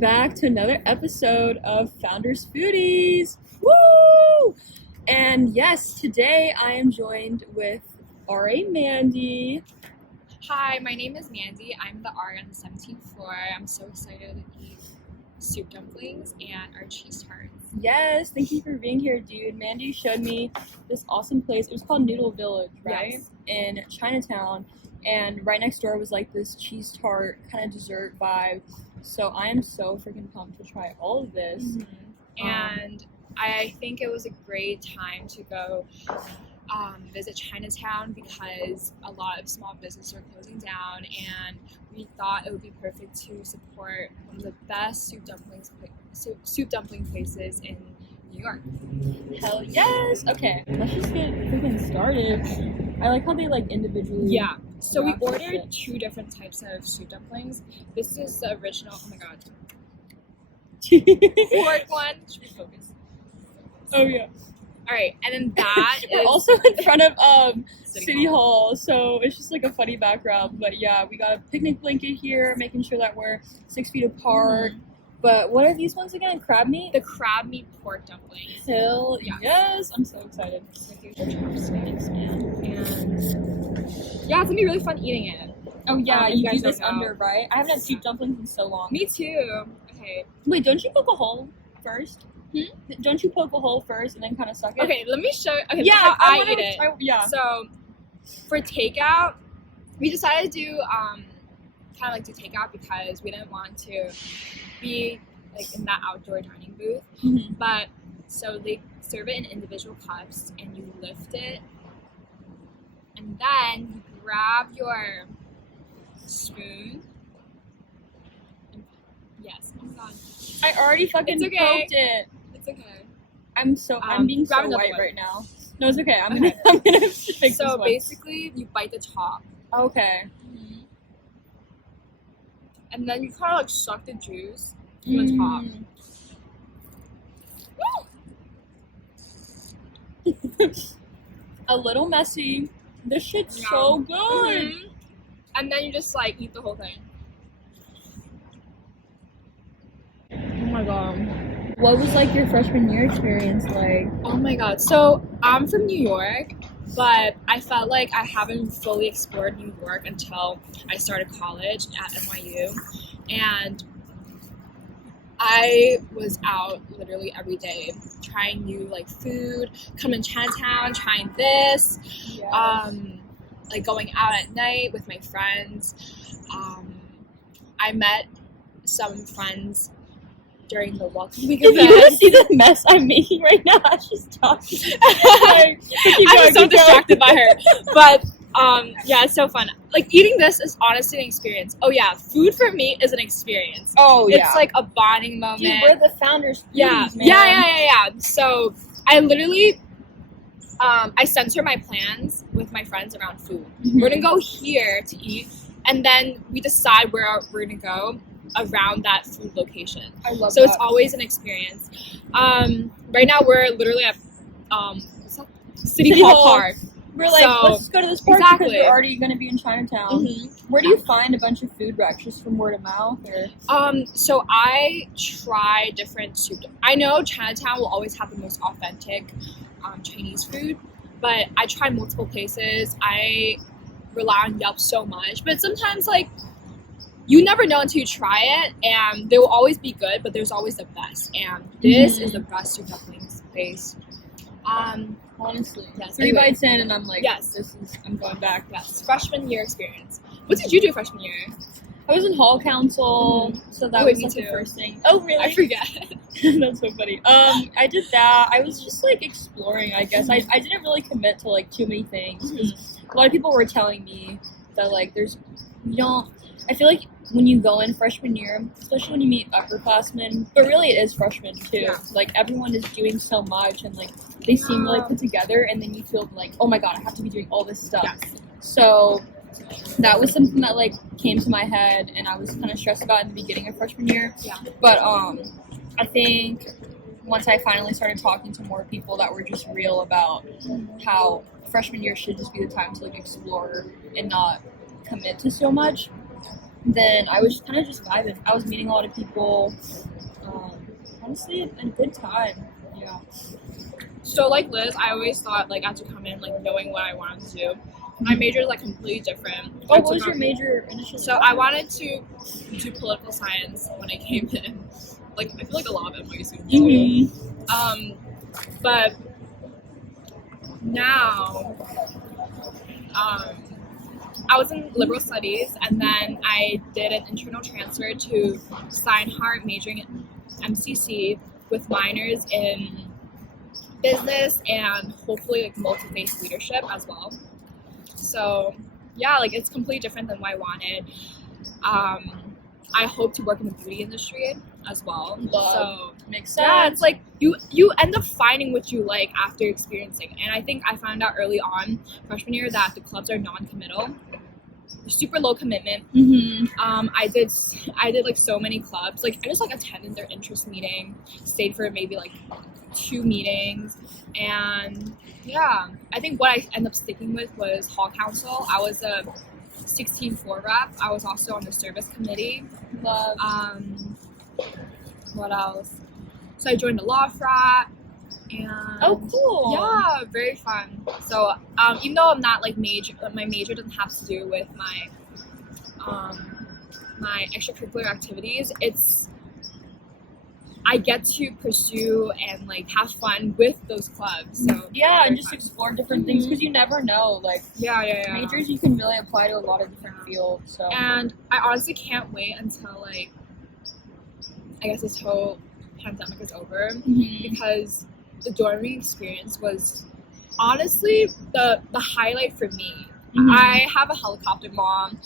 back to another episode of Founders Foodies. Woo! And yes, today I am joined with RA Mandy. Hi, my name is Mandy. I'm the RA on the 17th floor. I'm so excited to eat soup dumplings and our cheese tarts. Yes, thank you for being here, dude. Mandy showed me this awesome place. It was called Noodle Village, right? Yes. In Chinatown. And right next door was like this cheese tart kind of dessert vibe. So I am so freaking pumped to try all of this. Mm-hmm. And I think it was a great time to go visit Chinatown because a lot of small businesses are closing down, and we thought it would be perfect to support one of the best soup dumpling places in New York. Hell yes! Okay, let's just get freaking started. I like how they like individually. Yeah. So we wrap ordered it. 2 different types of soup dumplings. This is the original. Oh my god. Pork one. Should we focus? Oh yeah. All right, and then that We're is also in front of City Hall. Hall, so it's just like a funny background. But yeah, we got a picnic blanket here, making sure that we're 6 feet apart. Mm-hmm. But what are these ones again? Crab meat? The crab meat pork dumplings. Hell Yeah. yes! I'm so excited. So here's your chopsticks, man. And yeah, it's gonna be really fun eating it. Oh yeah, you you guys do this don't know. under, right? I haven't had soup dumplings in so long. Me too. Okay. Wait, don't you poke a hole first? Don't you poke a hole first and then kind of suck it? Okay, let me show you. Okay, Yeah, how I wanna eat it. try- yeah. So for takeout, we decided to do kind of like do takeout because we didn't want to be like in that outdoor dining booth. Mhm. But so they serve it in individual cups, and you lift it, and then you grab your spoon. And, yes. Oh my god. I already fucking It's okay. poked it. It's okay. I'm being so grab another white one. right now. No, it's okay. I'm Okay. gonna fix this So one. basically, you bite the top. Okay. And then you kind of like suck the juice from the top. A little messy. This shit's Yeah. so good. Mhm. And then you just like eat the whole thing. Oh my god. What was like your freshman year experience like? Oh my god. So I'm from New York, but I felt like I haven't fully explored New York until I started college at NYU. And I was out literally every day trying new like food, coming to Chinatown, trying this, like going out at night with my friends. I met some friends during the welcome week If you event. would see the mess I'm making right now as she's talking. I'm so distracted by her. But yeah, it's so fun. Like eating this is honestly an experience. Oh yeah, food for me is an experience. Oh yeah. It's like a bonding moment. Dude, we're the Founders Yeah, Foodies, man. yeah. So I literally, I censor my plans with my friends around food. Mhm. We're gonna go here to eat, and then we decide where we're gonna go around that food location. I love So that. it's always an experience. Right now we're literally at what's that? City City Hall Hall. Park. We're like, So- let's just go to this park because Exactly. we're already going to be in Chinatown. Where do you find a bunch of food wrecks? Just from word of mouth? Or? So I try different soup. I know Chinatown will always have the most authentic Chinese food, but I try multiple places. I rely on Yelp so much, but sometimes like you never know until you try it, and they will always be good, but there's always the best. And this is the best soup dumplings place. Honestly. Yes, 3 anyway. bites in and I'm like, Yes. I'm going back. Yes, freshman year experience. What did you do freshman year? I was in hall council, so that Oh, wait, was me like the too. first thing. Oh, really? I forget. That's so funny. I did that. I was just like exploring, I guess. I didn't really commit to like too many things because a lot of people were telling me that like I feel like when you go in freshman year, especially when you meet upperclassmen, but really it is freshmen too. Yeah. Like everyone is doing so much and like they seem really put together, and then you feel like, oh my god, I have to be doing all this stuff. Yes. So that was something that like came to my head, and I was kind of stressed about in the beginning of freshman year. Yeah. But I think once I finally started talking to more people that were just real about how freshman year should just be the time to like explore and not commit to so much, then I was kind of just vibing. I was meeting a lot of people. Honestly, a good time. Yeah. So like Liz, I always thought like I had to come in like knowing what I wanted to do. My major is like completely different. Oh, what was your major initially? So I wanted to do political science when I came in. Like I feel like a lot of NYU do. But now, I was in liberal studies, and then I did an internal transfer to Steinhardt, majoring in MCC with minors in business and hopefully like multi-faith leadership as well. So yeah, like it's completely different than what I wanted. I hope to work in the beauty industry as well. So makes sense. Yeah, it's like you end up finding what you like after experiencing. And I think I found out early on freshman year that the clubs are non-committal. Super low commitment. I did like so many clubs. Like I just like attended their interest meeting, stayed for maybe like 2 meetings, and yeah, I think what I ended up sticking with was hall council. I was a 16 floor rep. I was also on the service committee. Love. What else? So I joined the law frat. And oh, cool. Yeah, very fun. So even though I'm not like my major doesn't have to do with my my extracurricular activities. I get to pursue and like have fun with those clubs. So yeah, and just explore different things because you never know. Like majors, you can really apply to a lot of different fields. So and I honestly can't wait until like I guess this whole pandemic is over because the dorming experience was honestly the highlight for me. I have a helicopter mom,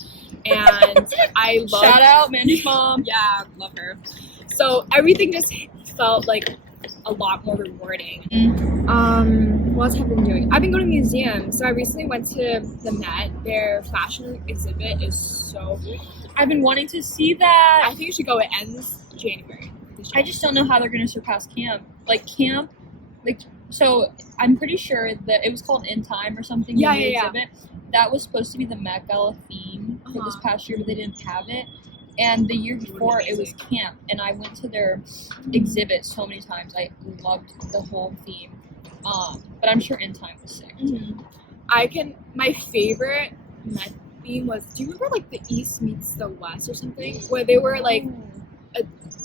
and I love shout out Mandy's mom. Yeah, love her. So everything just felt like a lot more rewarding. What else have I been doing? I've been going to museums. So I recently went to the Met. Their fashion exhibit is so. I've been wanting to see that. I think you should go. It ends January. I just don't know how they're going to surpass camp. Like camp. Like, so I'm pretty sure that it was called In Time or something. Yeah. Exhibit. That was supposed to be the Met Gala theme for this past year, but they didn't have it. And the year before, it was camp. And I went to their exhibit so many times. I loved the whole theme. But I'm sure In Time was sick. My favorite Met theme was, do you remember like the East meets the West or something? Where they were like,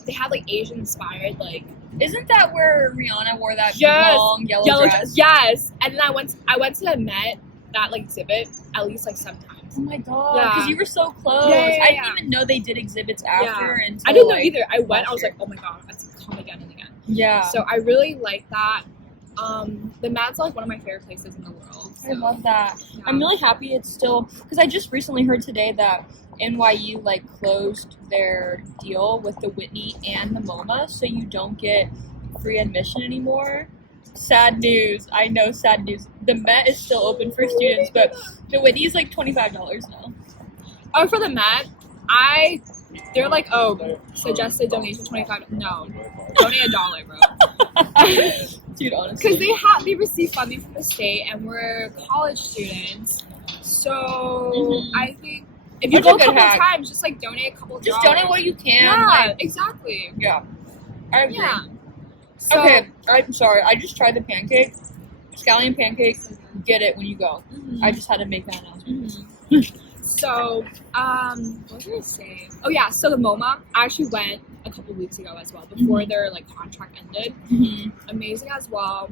they had like Asian inspired like. Isn't that where Rihanna wore that long yellow dress? Yes. And then I went to the Met, that like exhibit, at least like 7 times. Oh my god. Because you were so close. Yeah. I didn't even know they did exhibits after. Until, I didn't know either. I went, I was like, oh my god, I have to come again and again. Yeah. So I really like that. The Met's like one of my favorite places in the world. So. I love that. Yeah. I'm really happy it's still, because I just recently heard today that NYU like closed their deal with the Whitney and the MoMA, so you don't get free admission anymore. Sad news. I know, sad news. The Met is still open for students, but the Whitney is like $25 now. Oh, for the Met, they're like, oh, suggested donation $25. No, donate $1, bro. Dude, honestly. Because they receive funding from the state, and we're college students. So I think if you go a couple of times, just like donate a couple of just dollars. donate what you can. Yeah, like, exactly. Yeah, I agree. Yeah. So, okay, I'm sorry. I just tried the pancake. Scallion pancakes. Get it when you go. I just had to make that announcement. So, what was I gonna say? Oh yeah, so the MoMA, I actually went a couple weeks ago as well, before their like contract ended. Amazing as well.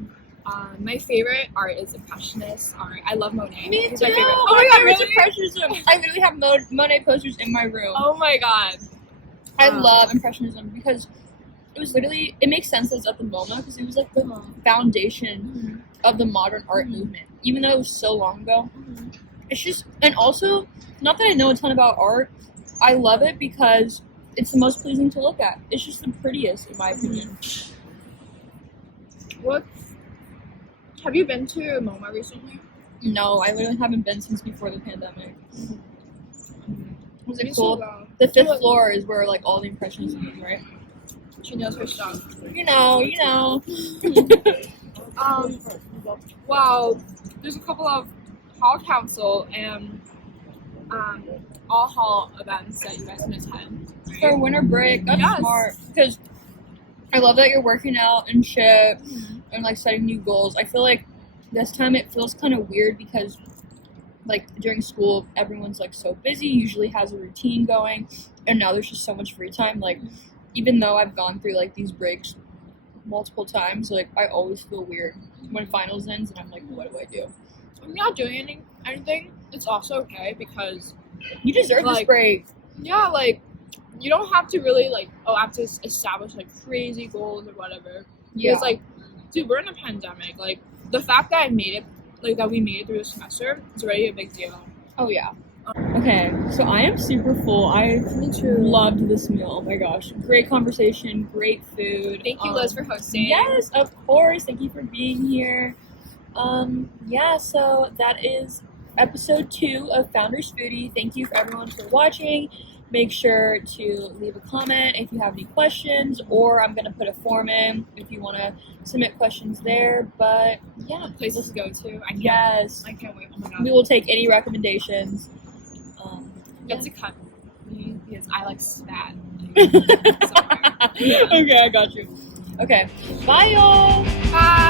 My favorite art is Impressionist art. I love Monet. Me He's too. my favorite. Oh my god, really? Impressionism. I literally have Monet posters in my room. Oh my god. I love Impressionism because it makes sense that it's at the MoMA because it was like the foundation of the modern art movement, even though it was so long ago. It's just, and also, not that I know a ton about art, I love it because it's the most pleasing to look at. It's just the prettiest, in my opinion. Have you been to MoMA recently? No, I literally haven't been since before the pandemic. Was it cool? So the 5th floor is where like all the Impressionism is, right? She knows her stuff. You know. Well, there's a couple of hall council, and all hall events that you guys can attend. Right? For winter break, that's Yes. smart. Because I love that you're working out and shit and like setting new goals. I feel like this time it feels kind of weird because like during school everyone's like so busy, usually has a routine going, and now there's just so much free time. Like even though I've gone through like these breaks multiple times, like I always feel weird when finals ends and I'm like, what do I do? When you're not doing anything, it's also okay because You deserve this Like- break. yeah, like you don't have to really like have to establish like crazy goals or whatever. Yeah. Because like, dude, we're in a pandemic. Like the fact that we made it through the semester is already a big deal. Oh yeah. Okay, so I am super full. I Me too. loved this meal. Oh my gosh, great conversation, great food. Thank you, Liz, for hosting. Yes, of course. Thank you for being here. Yeah, so that is episode 2 of Founders Foodie. Thank you for everyone for watching. Make sure to leave a comment if you have any questions, or I'm gonna put a form in if you want to submit questions there. But Yeah, places to go to. yes, I can't wait. Oh my god. we will take any recommendations. Get to cut me because I like spat. Okay, I got you. Okay, bye y'all. Bye.